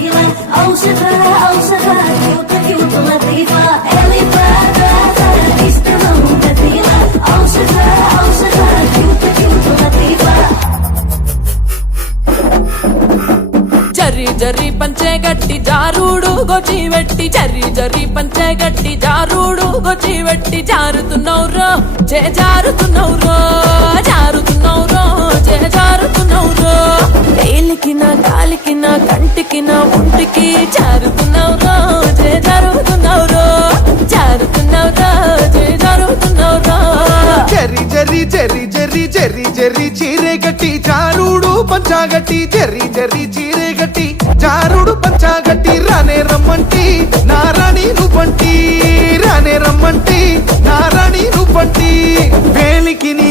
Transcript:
بديلة أوصفها كيوت كيوت لطيفة اللي فاتت تستلم بديلة أوصفها كيوت كيوت لطيفة జర్రి జర్రి పంచే గట్టి జారుడు గొచ్చి వెట్టి జర్రి జర్రి పంచే గట్టి జారుడు గొచ్చి వెట్టి జారుతున్నౌరో జారుతున్నౌరో జారుతున్నౌరో జారుతున్నౌరో వేలికిన కాలికిన కంటికిన ఒంటికి జారుతున్నౌరో జారుతున్నౌరో జారుతున్నౌరో జారుతున్నౌరో జర్రి జర్రి జర్రి జర్రి జర్రి జర్రి చీరే గట్టి జారుడు పంచాగట్టి జర్రి జర్రి చీరే గట్టి జారుడు పంచాగట్టి రానే రమ్మంటి నారాణి నువ్వంటి రానే రమ్మంటి నారాణి నువ్వంటి వేలికి నీ